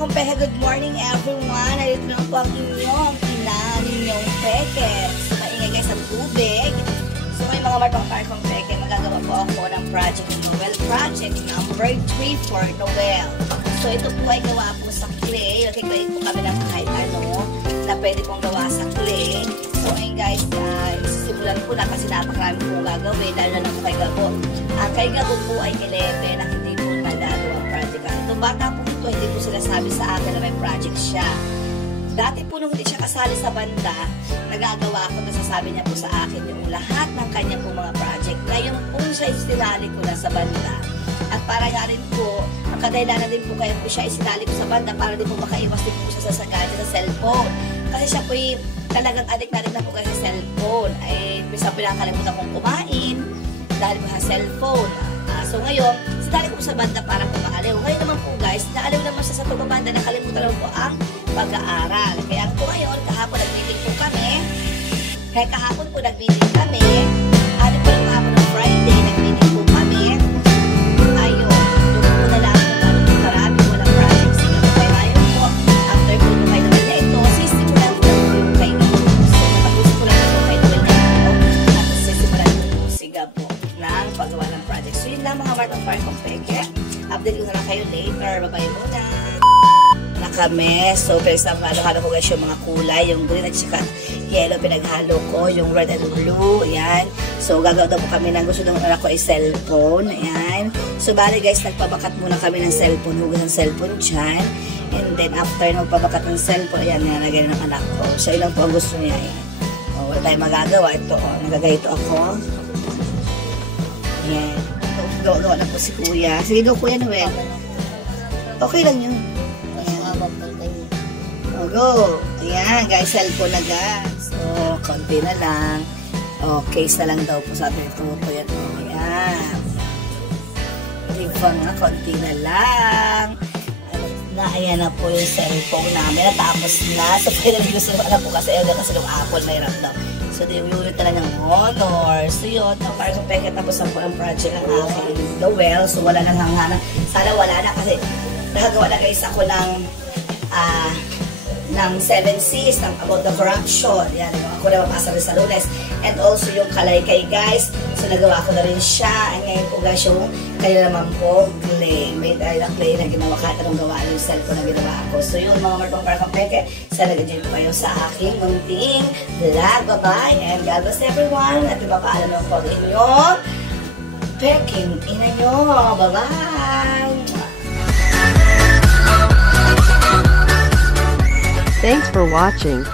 Kumpehe, good morning everyone. Narito na po ang inyong ninyong peke. So, maingay guys ang tubig. So, may mga marpang peke. Magagawa po ako ng Project Noel. Project number 3 for Noel. So, ito po ay gawa po sa clay. Okay, gawin po kami ng kahit ano na pwede pong gawa sa clay. So, ngayon guys, sisimulan ko na kasi napakarami po gagawin. Lalo na po kay Gabo. Kay Gabo po ay 11 na hindi po nadado ang project. Kasi itong bata po ito, hindi po sila sabi sa akin na may project siya. Dati po nung hindi siya kasali sa banda, nagagawa ko, nasasabi niya po sa akin yung lahat ng kanya po mga project. Ngayon po siya isinali ko na sa banda. At para nga rin po, ang kadahilanan din po kaya po siya isinali ko sa banda para din po makaiwas din po siya sa sagada sa cellphone. Kasi siya po talagang addict na po kayo sa cellphone. Ay, minsan pinakalimutan kong kumain dahil po sa cellphone. So ngayon, sinali ko sa banda para po maaliw. Ngayon naman po guys, naaliw naman siya sa pagbabanda, nakalimutan lang po ang pag-aaral. Kaya po ngayon, kahapon nag-meeting po kami. Kaya kahapon po nag-meeting kami. Ano po lang kahapon ng Friday, nag-meeting po kami. Ayun, doon po na lang kung gano'n po karami, walang projects. Kaya ngayon po, after po nung kayo naman na ito, sisimulan po lang po yung kayo. So, natapos po lang po yung kayo naman na ito. At sisimulan po si Gabo ng paggawa ng project. So, yun lang mga Martang Parkong Peke. Update ko na lang kayo later. Bye-bye muna. Na kami. So, for example, halo-halo ko guys yung mga kulay. Yung green at saka yellow pinaghalo ko. Yung red and blue. Ayan. So, gagawa daw po kami ng gusto ng anak ko ay cellphone. Ayan. So, bali guys, nagpabakat muna kami ng cellphone. Hugas ng cellphone dyan. And then, after nagpabakat ng cellphone, ayan, nalagay ng anak ko. So, yun lang po ang gusto niya. Ayan. O, wala tayong magagawa. Ito, o. Nagagayito ako. Ayan. Gawa na po si Kuya. Sige daw, Kuya Noel. Okay lang yun. O, go. Ayan, guys, cellphone na guys. So, konti na lang. O, case na lang daw po sa ating tuto. Yan, o, ayan. Ribbon nga, konti na lang. Ayan na po yung cellphone namin. Natapos na. So, pwede na gusto na po kasi yung Apple mayroon daw. So, yung unit na lang ng honor. So, yun. Parang peke tapos ang project ng aking Noel. So, wala nang hanghanan. Sana wala na kasi nakagawa na guys ako ng 7 C's about the corruption. Yan, ako na mapasa rin sa Lunes. And also yung Kalaykay guys. So nagawa ko na rin siya. And ngayon po guys yung kaya naman po clay. May tayo ng clay na ginawa kahit anong gawa yung cellphone na ginawa ko. So yun mga Martang Parkong Peke. Sana nag-enjoy po kayo sa aking munting vlog. Bye-bye and God bless everyone. At ipapaalam ng po inyong peking ina nyo. Bye-bye! Thanks for watching.